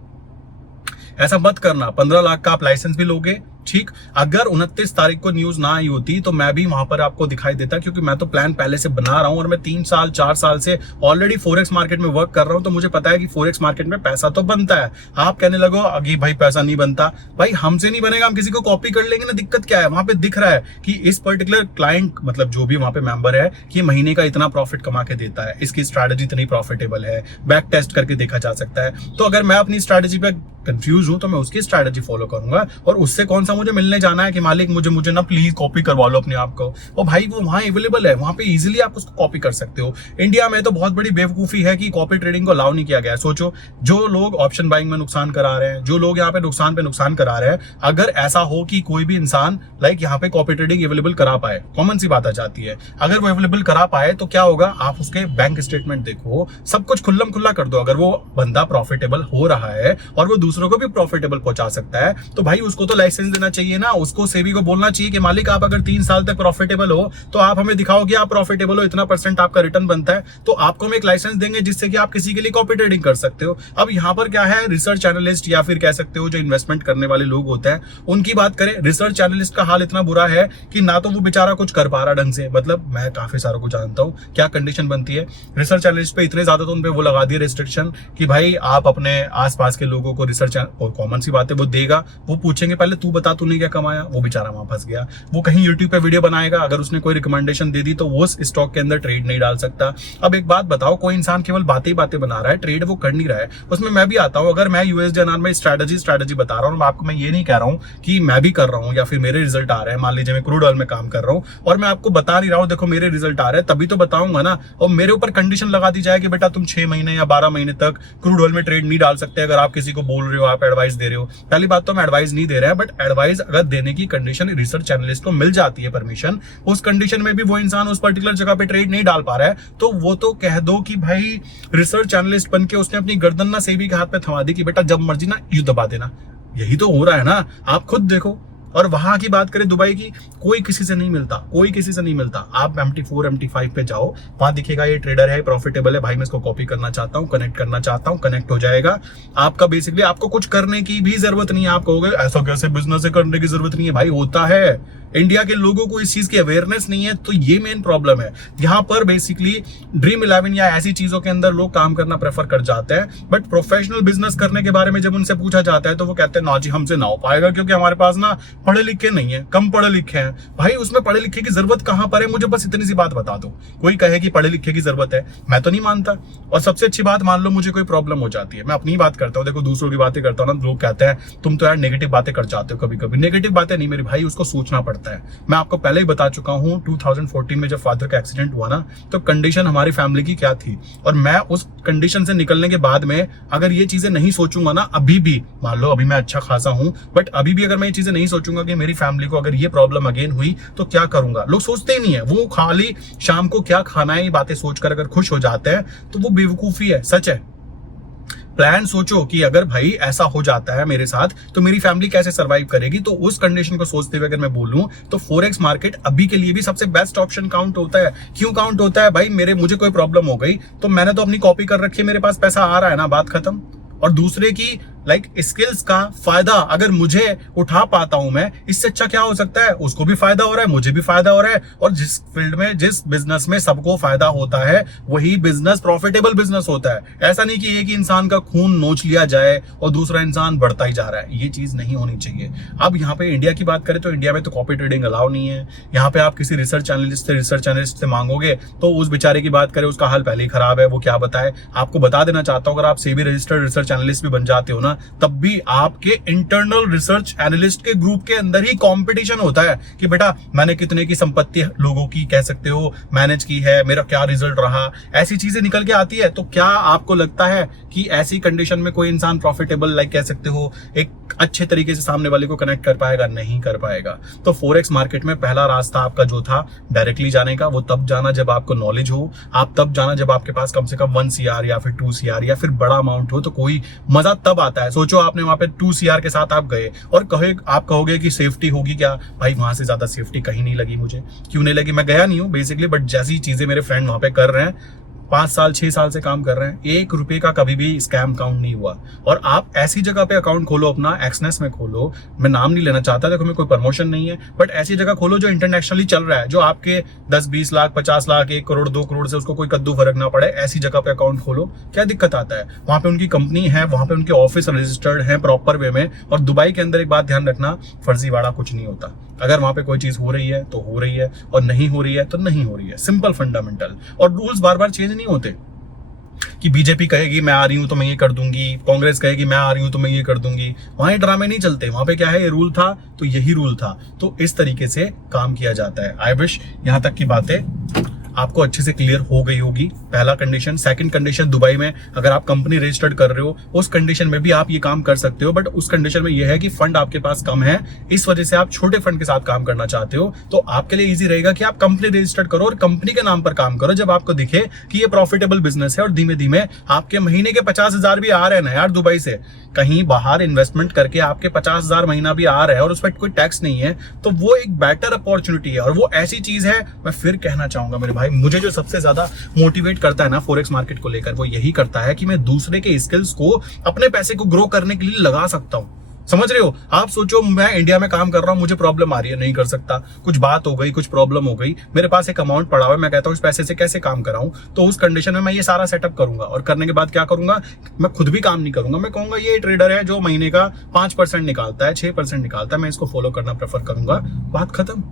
ऐसा मत करना। 15 लाख का आप लाइसेंस भी लोगे, ठीक। अगर 29 तारीख को न्यूज ना आई होती तो मैं भी वहां पर आपको दिखाई देता, क्योंकि मैं तो प्लान पहले से बना रहा हूं, और मैं 3 साल 4 साल से ऑलरेडी फोरेक्स मार्केट में वर्क कर रहा हूं, तो मुझे पता है कि फोरेक्स मार्केट में पैसा तो बनता है। आप कहने लगो अगी भाई पैसा नहीं बनता, भाई हमसे नहीं बनेगा, हम किसी को कॉपी कर लेंगे ना, दिक्कत क्या है। वहां पे दिख रहा है कि इस पर्टिकुलर क्लाइंट, मतलब जो भी वहां पे मेंबर है, कि महीने का इतना प्रॉफिट कमा के देता है, इसकी स्ट्रैटेजी इतनी प्रॉफिटेबल है, बैक टेस्ट करके देखा जा सकता है। तो अगर मैं अपनी स्ट्रैटेजी पे कंफ्यूज हूं तो मैं उसकी स्ट्रैटेजी फॉलो करूंगा, और उससे कौन सा मुझे मिलने जाना है कि मालिक मुझे ना प्लीज कॉपी करवा लो अपने आप को। और भाई वो वहां अवेलेबल है, वहां पे इजीली आप उसको कॉपी कर सकते हो। इंडिया में तो बहुत बड़ी बेवकूफी है कि कॉपी ट्रेडिंग को अलाउ नहीं किया गया है। सोचो, जो लोग ऑप्शन बाइंग में नुकसान करा रहे हैं, जो लोग यहाँ पे नुकसान करा रहे हैं, अगर ऐसा हो कि कोई भी इंसान लाइक यहाँ पे कॉपी ट्रेडिंग अवेलेबल करा पाए, कॉमन सी बात आ जाती है, अगर वो अवेलेबल करा पाए तो क्या होगा, आप उसके बैंक स्टेटमेंट देखो, सब कुछ खुल्लम खुल्ला कर दो। अगर वो बंदा प्रॉफिटेबल हो रहा है और वो दूसरों को भी प्रॉफिटेबल पहुंचा सकता है, तो भाई उसको तो लाइसेंस देना चाहिए ना। उसको सेबी को बोलना चाहिए कि मालिक आप अगर 3 साल तक प्रॉफिटेबल हो तो आप हमें दिखाओ कि आप प्रॉफिटेबल हो, इतना % आपका रिटर्न बनता है, तो आपको हम एक लाइसेंस देंगे जिससे कि आप किसी के लिए कॉपी ट्रेडिंग कर सकते हो। अब यहाँ पर क्या है, रिसर्च एनालिस्ट या फिर कह सकते हो जो इन्वेस्टमेंट करने वाले लोग होते हैं, उनकी बात करें, रिसर्च एनालिस्ट का हाल इतना बुरा है कि ना तो वो बेचारा कुछ कर पा रहा ढंग से। मतलब मैं काफी सारों को जानता हूँ, क्या कंडीशन बनती है रिसर्च एनालिस्ट पे, इतने ज्यादा तो उनपे वो लगा दिए रिस्ट्रिक्शन कि भाई आप अपने आसपास के लोगों को रिसर्च, और कॉमन सी बात है, वो देगा, वो पूछेंगे पहले तू बता तूने क्या कमाया, वो बेचारा वहां फंस गया। वो कहीं यूट्यूब पे वीडियो बनाएगा, अगर उसने कोई रिकमेंडेशन दे दी तो वो उस स्टॉक के अंदर ट्रेड नहीं डाल सकता। अब एक बात बताओ, कोई इंसान केवल बातें बना रहा है, ट्रेड वो कर नहीं रहा है, उसमें मैं भी आता हूं। अगर मैं यूएसडी में स्ट्रैटेजी बता रहा हूं, आपको मैं ये नहीं कह रहा हूं कि मैं भी कर रहा हूं या फिर मेरे रिजल्ट आ रहे हैं। मान लीजिए मैं क्रूड ऑयल में काम कर रहा हूं और मैं आपको बता नहीं रहा हूं देखो मेरे रिजल्ट आ रहे हैं, तभी तो बताऊंगा ना। और मेरे ऊपर कंडीशन लगा दी जाए कि बेटा तुम 6 महीने या 12 महीने तक क्रूड ऑयल में ट्रेड नहीं डाल सकते, अगर आप किसी को बोल रहे हो, आप एडवाइस दे रहे हो। पहली बात तो मैं एडवाइस नहीं दे रहा है, बट एडवाइस अगर देने की कंडीशन रिसर्च एनालिस्ट को मिल जाती है परमिशन, उस कंडीशन में भी वो इंसान उस पर्टिकुलर जगह पे ट्रेड नहीं डाल पा रहा है, तो वो तो कह दो कि भाई रिसर्च एनालिस्ट बन के उसने अपनी गर्दन ना सेबी के हाथ पे थमा दी कि बेटा जब मर्जी ना यूं दबा देना। यही तो हो रहा है ना, आप खुद देखो। और वहां की बात करें दुबई की, कोई किसी से नहीं मिलता, कोई किसी से नहीं मिलता। आप MT4 MT5 पे जाओ, वहां दिखेगा ये ट्रेडर है, प्रॉफिटेबल है, भाई मैं इसको कॉपी करना चाहता हूँ, कनेक्ट करना चाहता हूँ, कनेक्ट हो जाएगा। आपका बेसिकली आपको कुछ करने की भी जरूरत नहीं है। आप कहोगे ऐसा कैसे बिजनेस है, करने की जरूरत नहीं है, भाई होता है। इंडिया के लोगों को इस चीज की अवेयरनेस नहीं है, तो ये मेन प्रॉब्लम है। यहाँ पर बेसिकली ड्रीम 11 या ऐसी चीजों के अंदर लोग काम करना प्रेफर कर जाते हैं, बट प्रोफेशनल बिजनेस करने के बारे में जब उनसे पूछा जाता है तो वो कहते हैं ना जी हमसे ना हो पाएगा, क्योंकि हमारे पास ना पढ़े लिखे नहीं है, कम पढ़े लिखे हैं। भाई उसमें पढ़े लिखे की जरूरत कहां पर है, मुझे बस इतनी सी बात बता दो। कोई कहे कि पढ़े लिखे की जरूरत है, मैं तो नहीं मानता। और सबसे अच्छी बात, मान लो मुझे कोई प्रॉब्लम हो जाती है, मैं अपनी बात करता हूँ, देखो दूसरों की बातें करता हूँ ना, लोग कहते हैं तुम तो यार नेगेटिव बातें कर जाते हो कभी कभी। नेगेटिव बातें नहीं मेरे भाई, उसको सोचना पड़ता है। मैं आपको पहले ही बता चुका हूं 2014 में जब फादर का एक्सीडेंट हुआ ना, तो कंडीशन हमारी फैमिली की क्या थी, और मैं उस कंडीशन से निकलने के बाद में अगर ये चीजें नहीं सोचूंगा ना, अभी भी मान लो अभी मैं अच्छा खासा हूं, बट अभी भी अगर मैं ये चीजें नहीं सोचूंगा कि मेरी फैमिली को अगर ये प्रॉब्लम अगेन हुई तो क्या करूंगा। लोग सोचते ही नहीं है, वो खाली शाम को क्या खाना है ये बातें सोचकर अगर खुश हो जाते हैं तो वो बेवकूफी है। सच है, प्लान सोचो कि अगर भाई ऐसा हो जाता है मेरे साथ तो मेरी फैमिली कैसे सरवाइव करेगी। तो उस कंडीशन को सोचते हुए अगर मैं बोलूं तो फॉरेक्स मार्केट अभी के लिए भी सबसे बेस्ट ऑप्शन काउंट होता है। क्यों काउंट होता है भाई, मुझे कोई प्रॉब्लम हो गई तो मैंने तो अपनी कॉपी कर रखी है, मेरे पास पैसा आ रहा है ना, बात खत्म। और दूसरे की स्किल्स का फायदा अगर मुझे उठा पाता हूं मैं, इससे अच्छा क्या हो सकता है। उसको भी फायदा हो रहा है, मुझे भी फायदा हो रहा है, और जिस फील्ड में जिस बिजनेस में सबको फायदा होता है वही बिजनेस प्रॉफिटेबल बिजनेस होता है। ऐसा नहीं कि एक इंसान का खून नोच लिया जाए और दूसरा इंसान बढ़ता ही जा रहा है, ये चीज नहीं होनी चाहिए। अब यहाँ पे इंडिया की बात करें तो इंडिया में तो कॉपी ट्रेडिंग अलाउ नहीं है। यहाँ पे आप किसी रिसर्च एनालिस्ट से मांगोगे तो उस बेचारे की बात करें, उसका हाल पहले ही खराब है, वो क्या बताए। आपको बता देना चाहता हूं, अगर आप सेबी रजिस्टर्ड रिसर्च एनालिस्ट भी बन जाते हो ना, तब भी आपके इंटरनल रिसर्च एनालिस्ट के ग्रुप के अंदर ही कंपटीशन होता है कि बेटा मैंने कितने की संपत्ति लोगों की कह सकते हो मैनेज की है, मेरा क्या रिजल्ट रहा, ऐसी चीजें निकल के आती है। तो क्या आपको लगता है कि ऐसी कंडीशन में कोई इंसान प्रॉफिटेबल कह सकते हो एक अच्छे तरीके से सामने वाले को कनेक्ट कर पाएगा? नहीं कर पाएगा। तो फॉरेक्स मार्केट में पहला रास्ता आपका जो था डायरेक्टली जाने का, वो तब जाना जब आपको नॉलेज हो, आप तब जाना जब आपके पास कम से कम 1 CR या फिर 2 CR या फिर बड़ा अमाउंट हो, तो कोई मजा तब आता है। सोचो आपने वहां पे 2 CR के साथ आप गए और आप कहोगे कि सेफ्टी होगी क्या, भाई वहां से ज्यादा सेफ्टी कहीं नहीं लगी मुझे। क्यों नहीं लगी, मैं गया नहीं हूं बेसिकली, बट जैसी चीजें मेरे फ्रेंड वहां पे कर रहे हैं, 5 साल 6 साल से काम कर रहे हैं, 1 रुपए का कभी भी स्कैम काउंट नहीं हुआ। और आप ऐसी जगह पे अकाउंट खोलो, अपना एक्सनेस में खोलो, मैं नाम नहीं लेना चाहता, देखो मैं कोई प्रमोशन नहीं है, बट ऐसी जगह खोलो जो इंटरनेशनली चल रहा है, जो आपके 10-20 लाख 50 लाख 1 करोड़ 2 करोड़ से उसको कोई कद्दू फर्क ना पड़े, ऐसी जगह पे अकाउंट खोलो। क्या दिक्कत आता है, वहां पे उनकी कंपनी है, वहां पे उनके ऑफिस रजिस्टर्ड है प्रॉपर वे में। और दुबई के अंदर एक बात ध्यान रखना, फर्जीवाड़ा कुछ नहीं होता। अगर वहां पे कोई चीज हो रही है तो हो रही है, और नहीं हो रही है तो नहीं हो रही है, सिंपल फंडामेंटल। और रूल्स बार बार चेंज नहीं होते कि बीजेपी कहेगी मैं आ रही हूं तो मैं ये कर दूंगी, कांग्रेस कहेगी मैं आ रही हूं तो मैं ये कर दूंगी। वहां ये ड्रामे नहीं चलते, वहां पे क्या है, ये रूल था तो यही रूल था। तो इस तरीके से काम किया जाता है। आई विश यहां तक की बातें आपको अच्छे से क्लियर हो गई होगी। पहला कंडीशन। सेकंड कंडीशन, दुबई में अगर आप कंपनी रजिस्टर्ड कर रहे हो, उस कंडीशन में भी आप ये काम कर सकते हो, बट उस कंडीशन में यह है कि फंड आपके पास कम है, इस वजह से आप छोटे फंड के साथ काम करना चाहते हो। तो आपके लिए इजी रहेगा कि आप कंपनी रजिस्टर्ड करो और कंपनी के नाम पर काम करो, जब आपको दिखे कि ये प्रॉफिटेबल बिजनेस है और धीमे धीमे आपके महीने के 50,000 भी आ रहे हैं ना यार दुबई से, कहीं बाहर इन्वेस्टमेंट करके आपके 50,000 महीना भी आ रहा है और उस पर कोई टैक्स नहीं है, तो वो एक बेटर अपॉर्चुनिटी है। और वो ऐसी चीज है, मैं फिर कहना चाहूंगा मेरे भाई, मुझे जो सबसे ज्यादा मोटिवेट करता है ना फॉरेक्स मार्केट को लेकर, वो यही करता है कि मैं दूसरे के स्किल्स को अपने पैसे को ग्रो करने के लिए लगा सकता हूं। समझ रहे हो? आप सोचो मैं इंडिया में काम कर रहा हूं, मुझे प्रॉब्लम आ रही है, नहीं कर सकता, कुछ बात हो गई, कुछ प्रॉब्लम हो गई, मेरे पास एक अमाउंट पड़ा हुआ है, मैं कहता हूं इस पैसे से कैसे काम कराऊं। तो उस कंडीशन में मैं ये सारा सेटअप करूंगा, और करने के बाद क्या करूंगा, मैं खुद भी काम नहीं करूंगा, मैं कहूंगा ये ट्रेडर है जो महीने का 5% निकालता है, 6% निकालता है, मैं इसको फॉलो करना प्रेफर करूंगा, बात खत्म।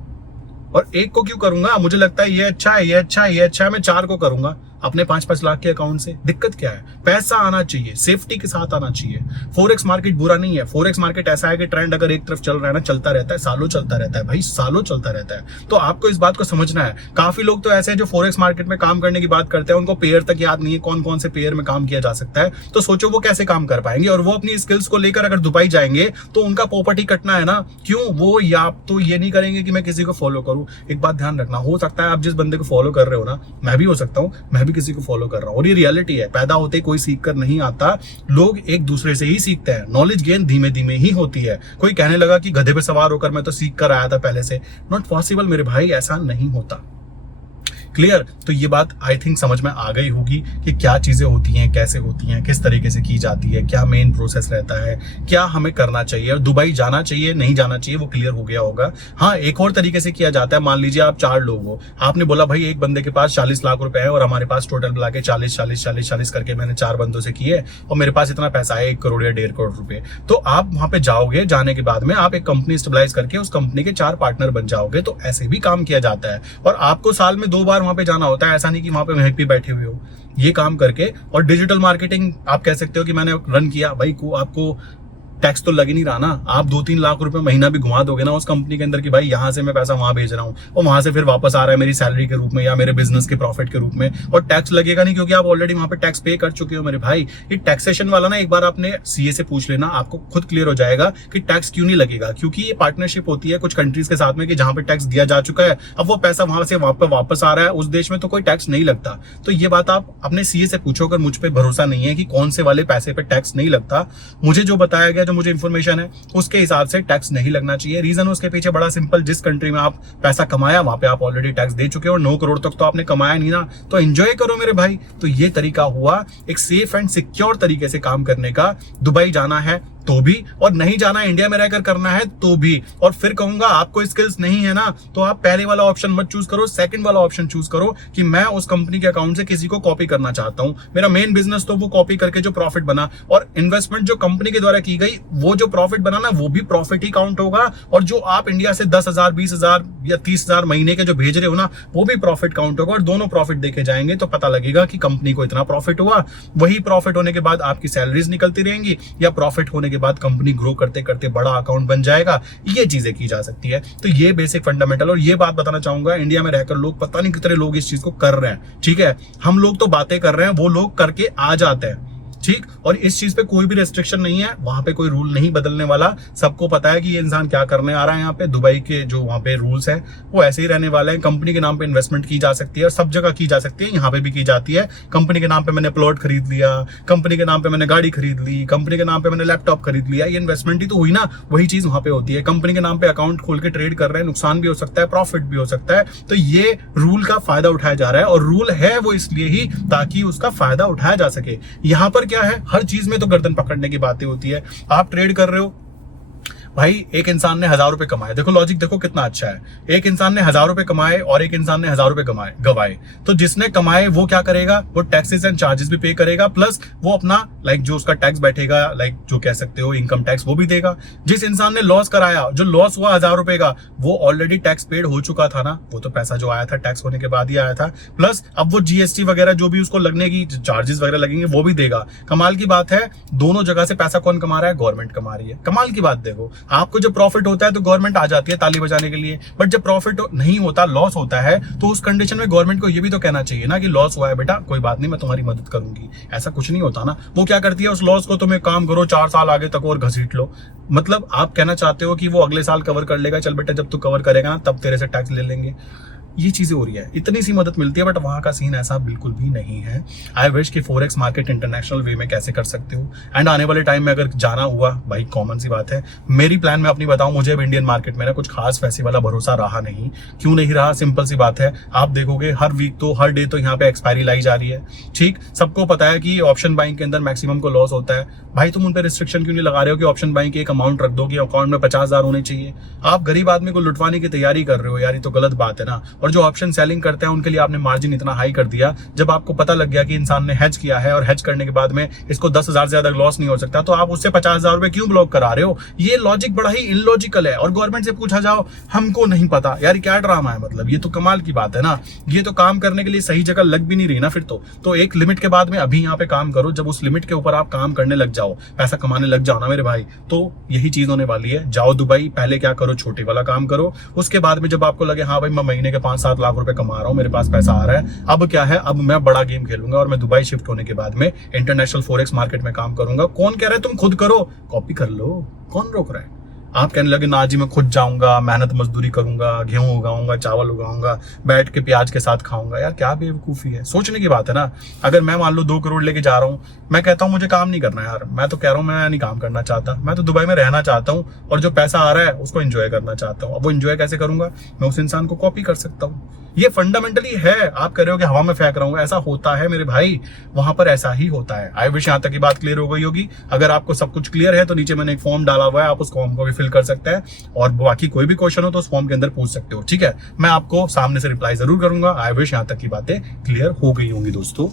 और एक को क्यों करूंगा, मुझे लगता है ये अच्छा है, ये अच्छा है, ये अच्छा है, मैं 4 को करूंगा अपने 5-5 लाख के अकाउंट से। दिक्कत क्या है, पैसा आना चाहिए, सेफ्टी के साथ आना चाहिए। फॉरेक्स मार्केट बुरा नहीं है, फॉरेक्स मार्केट ऐसा है कि ट्रेंड अगर एक तरफ चल रहा है ना, चलता रहता है, सालों चलता रहता है भाई, सालों चलता रहता है। तो आपको इस बात को समझना है। काफी लोग तो ऐसे हैं जो फॉरेक्स मार्केट में काम करने की बात करते हैं, उनको पेयर तक याद नहीं है कौन कौन से पेयर में काम किया जा सकता है। तो सोचो वो कैसे काम कर पाएंगे, और वो अपनी स्किल्स को लेकर अगर दुबई जाएंगे तो उनका पोपट ही कटना है ना। क्यों? वो या तो ये नहीं करेंगे कि मैं किसी को फॉलो करूं। एक बात ध्यान रखना, हो सकता है आप जिस बंदे को फॉलो कर रहे हो ना, मैं भी हो सकता हूं, मैं भी किसी को फॉलो कर रहा हूँ, और ये रियलिटी है। पैदा होते ही कोई सीख कर नहीं आता, लोग एक दूसरे से ही सीखते हैं। नॉलेज गेन धीमे धीमे ही होती है। कोई कहने लगा कि गधे पे सवार होकर मैं तो सीख कर आया था पहले से, नॉट पॉसिबल मेरे भाई, ऐसा नहीं होता। क्लियर? तो ये बात आई थिंक समझ में आ गई होगी कि क्या चीजें होती हैं, कैसे होती हैं, किस तरीके से की जाती है, क्या मेन प्रोसेस रहता है, क्या हमें करना चाहिए, और दुबई जाना चाहिए नहीं जाना चाहिए वो क्लियर हो गया होगा। हाँ, एक और तरीके से किया जाता है। मान लीजिए आप 4 लोग हो, आपने बोला भाई एक बंदे के पास 40 लाख रुपए है और हमारे पास टोटल मिला के 40 करके मैंने 4 बंदों से किए और मेरे पास इतना पैसा है 1 करोड़ या 1.5 करोड़ रुपए। तो आप वहां पे जाओगे, जाने के बाद में आप एक कंपनी स्टेबलाइज करके उस कंपनी के 4 पार्टनर बन जाओगे। तो ऐसे भी काम किया जाता है, और आपको साल में 2 बार वहां पे जाना होता है। ऐसा नहीं कि वहां पे वहीं पे बैठे हुए हो, ये काम करके। और डिजिटल मार्केटिंग आप कह सकते हो कि मैंने रन किया भाई को, आपको टैक्स तो लग ही नहीं रहा ना। आप 2-3 लाख रुपए महीना भी घुमा दोगे ना उस कंपनी के अंदर कि भाई यहां से मैं पैसा वहां भेज रहा हूं और वहां से फिर वापस आ रहा है मेरी सैलरी के रूप में या मेरे बिजनेस के प्रॉफिट के रूप में, और टैक्स लगेगा नहीं क्योंकि आप ऑलरेडी वहां पे टैक्स पे कर चुके हो मेरे भाई। ये टैक्सेशन वाला ना एक बार आपने सीए से पूछ लेना, आपको खुद क्लियर हो जाएगा कि टैक्स क्यों नहीं लगेगा। क्योंकि ये पार्टनरशिप होती है कुछ कंट्रीज के साथ में कि जहां पे टैक्स दिया जा चुका है, अब वो पैसा वहां से वापस आ रहा है, उस देश में तो कोई टैक्स नहीं लगता। तो ये बात आप अपने सीए से पूछो, अगर मुझ पर भरोसा नहीं है कि कौन से वाले पैसे पे टैक्स नहीं लगता। मुझे जो बताया गया, जो मुझे इन्फॉर्मेशन है उसके हिसाब से टैक्स नहीं लगना चाहिए। रीजन उसके पीछे बड़ा सिंपल, जिस कंट्री में आप पैसा कमाया वहां पे आप ऑलरेडी टैक्स दे चुके हो, और 9 करोड़ तक तो आपने कमाया नहीं ना, तो एंजॉय करो मेरे भाई। तो ये तरीका हुआ एक सेफ एंड सिक्योर तरीके से काम करने का। दुबई जाना है तो भी, और नहीं जाना है इंडिया में रहकर करना है तो भी। और फिर कहूंगा आपको स्किल्स नहीं है ना, तो आप पहले वाला ऑप्शन मत चूज करो, सेकंड वाला ऑप्शन चूज करो कि मैं उस कंपनी के अकाउंट से किसी को कॉपी करना चाहता हूं। मेरा मेन बिजनेस तो वो कॉपी करके जो प्रॉफिट बना, और इन्वेस्टमेंट जो कंपनी के द्वारा की गई वो जो प्रॉफिट बना ना, वो भी प्रॉफिट ही काउंट होगा। और जो आप इंडिया से 10,000 20,000 या 30,000 महीने के जो भेज रहे हो ना, वो भी प्रॉफिट काउंट होगा। और दोनों प्रॉफिट देखे जाएंगे तो पता लगेगा कि कंपनी को इतना प्रॉफिट हुआ। वही प्रॉफिट होने के बाद आपकी सैलरीज निकलती रहेंगी, या प्रॉफिट होने के बाद कंपनी ग्रो करते करते बड़ा अकाउंट बन जाएगा। ये चीजें की जा सकती है। तो ये बेसिक फंडामेंटल, और ये बात बताना चाहूंगा, इंडिया में रहकर लोग पता नहीं कितने लोग इस चीज को कर रहे हैं। ठीक है, हम लोग तो बातें कर रहे हैं, वो लोग करके आ जाते हैं। ठीक, और इस चीज पे कोई भी रेस्ट्रिक्शन नहीं है, वहां पे कोई रूल नहीं बदलने वाला। सबको पता है कि ये इंसान क्या करने आ रहा है यहाँ पे। दुबई के जो वहां पे रूल्स हैं वो ऐसे ही रहने वाले हैं। कंपनी के नाम पे इन्वेस्टमेंट की जा सकती है, और सब जगह की जा सकती है, यहाँ पे भी की जाती है। कंपनी के नाम पे मैंने प्लॉट खरीद लिया, कंपनी के नाम पे मैंने गाड़ी खरीद ली, कंपनी के नाम पे मैंने लैपटॉप खरीद लिया, ये इन्वेस्टमेंट ही तो हुई ना। वही चीज वहां पे होती है। कंपनी के नाम पे अकाउंट खोल के ट्रेड कर रहे हैं, नुकसान भी हो सकता है, प्रॉफिट भी हो सकता है। तो ये रूल का फायदा उठाया जा रहा है, और रूल है वो इसलिए ही ताकि उसका फायदा उठाया जा सके। यहां पर क्या है, हर चीज में तो गर्दन पकड़ने की बातें होती है। आप ट्रेड कर रहे हो भाई, एक इंसान ने 1,000 रुपए कमाए, देखो लॉजिक देखो कितना अच्छा है। एक इंसान ने 1,000 रुपए कमाए और एक इंसान ने 1,000 रुपए गवाए। तो जिसने कमाए वो क्या करेगा, वो टैक्सेस एंड चार्जेस भी पे करेगा, प्लस वो अपना जो उसका टैक्स बैठेगा, जो कह सकते हो इनकम टैक्स, वो भी देगा। जिस इंसान ने लॉस कराया, जो लॉस हुआ 1,000 रुपए का, वो ऑलरेडी टैक्स पेड हो चुका था ना, वो तो पैसा जो आया था टैक्स होने के बाद ही आया था। प्लस अब वो जीएसटी वगैरह जो भी उसको लगने की चार्जेस वगैरह लगेंगे वो भी देगा। कमाल की बात है, दोनों जगह से पैसा कौन कमा रहा है, गवर्नमेंट कमा रही है। कमाल की बात देखो, आपको जब प्रॉफिट होता है तो गवर्नमेंट आ जाती है ताली बजाने के लिए, बट जब प्रॉफिट नहीं होता, लॉस होता है, तो उस कंडीशन में गवर्नमेंट को ये भी तो कहना चाहिए ना कि लॉस हुआ है बेटा, कोई बात नहीं, मैं तुम्हारी मदद करूंगी। ऐसा कुछ नहीं होता ना। वो क्या करती है, उस लॉस को तुम्हें काम करो 4 साल आगे तक और घसीट लो। मतलब आप कहना चाहते हो कि वो अगले साल कवर कर लेगा, चल बेटा जब तू कवर करेगा ना तब तेरे से टैक्स ले लेंगे। ये चीजें हो रही है, इतनी सी मदद मिलती है, बट वहां का सीन ऐसा बिल्कुल भी नहीं है। आई विश कि फोरेक्स मार्केट इंटरनेशनल वे में कैसे कर सकते हो। एंड आने वाले टाइम में अगर जाना हुआ, भाई कॉमन सी बात है, मेरी प्लान में अपनी बताऊं, मुझे अब इंडियन मार्केट में ना कुछ खास वैसे वाला भरोसा रहा नहीं। क्यों नहीं रहा, सिंपल सी बात है, आप देखोगे हर वीक तो हर डे तो यहाँ पे एक्सपायरी लाई जा रही है। ठीक, सबको पता है कि ऑप्शन बाइंग के अंदर मैक्सिमम को लॉस होता है। भाई तुम उन पर रिस्ट्रिक्शन क्यों नहीं लगा रहे हो कि ऑप्शन बाइंग की एक अमाउंट रख दो कि अकाउंट में 50,000 होने चाहिए। आप गरीब आदमी को लुटवाने की तैयारी कर रहे हो यार, ये तो गलत बात है ना। और जो ऑप्शन सेलिंग करते हैं उनके लिए आपने मार्जिन इतना हाई कर दिया, जब आपको पता लग गया कि इंसान ने हेज किया है और हेज करने के बाद में इसको 10,000 से ज्यादा लॉस नहीं हो सकता, तो आप उससे 50,000 रुपए क्यों ब्लॉक करा रहे हो। ये लॉजिक बड़ा ही इलॉजिकल है। और गवर्नमेंट से पूछा जाओ, हमको नहीं पता। यार क्या ड्रामा है, मतलब ये तो कमाल की बात है ना। ये तो काम करने के लिए सही जगह लग भी नहीं रही ना फिर तो एक लिमिट के बाद में अभी यहाँ पे काम करो, जब उस लिमिट के ऊपर आप काम करने लग जाओ, पैसा कमाने लग जाओ ना मेरे भाई, तो यही चीज होने वाली है। जाओ दुबई, पहले क्या करो, छोटे वाला काम करो, उसके बाद में जब आपको लगे हाँ भाई मैं महीने के 5-7 लाख रुपए कमा रहा हूँ, मेरे पास पैसा आ रहा है, अब क्या है, अब मैं बड़ा गेम खेलूंगा और मैं दुबई शिफ्ट होने के बाद में इंटरनेशनल फोरेक्स मार्केट में काम करूंगा। कौन कह रहा है तुम खुद करो, कॉपी कर लो, कौन रोक रहा है। आप कहने लगे ना जी मैं खुद जाऊंगा, मेहनत मजदूरी करूंगा, गेहूं उगाऊंगा, चावल उगाऊंगा, बैठ के प्याज के साथ खाऊंगा। यार क्या बेवकूफी है, सोचने की बात है ना। अगर मैं मान लो 2 करोड़ लेके जा रहा हूँ, मैं कहता हूँ मुझे काम नहीं करना यार, मैं तो कह रहा हूँ मैं नहीं काम करना चाहता, मैं तो दुबई में रहना चाहता हूँ और जो पैसा आ रहा है उसको एंजॉय करना चाहता हूँ। अब वो एंजॉय कैसे करूंगा, मैं उस इंसान को कॉपी कर सकता हूँ। ये फंडामेंटली है। आप कह रहे हो कि हवा में फेंक रहा हूँ, ऐसा होता है मेरे भाई, वहां पर ऐसा ही होता है। आई विश यहाँ तक की बात क्लियर हो गई होगी। अगर आपको सब कुछ क्लियर है तो नीचे मैंने एक फॉर्म डाला हुआ है, आप उस फॉर्म को भी फिल कर सकते हैं और बाकी कोई भी क्वेश्चन हो तो उस फॉर्म के अंदर पूछ सकते हो, ठीक है। मैं आपको सामने से रिप्लाई जरूर करूंगा। आई विश यहाँ तक की बातें क्लियर हो गई होंगी दोस्तों।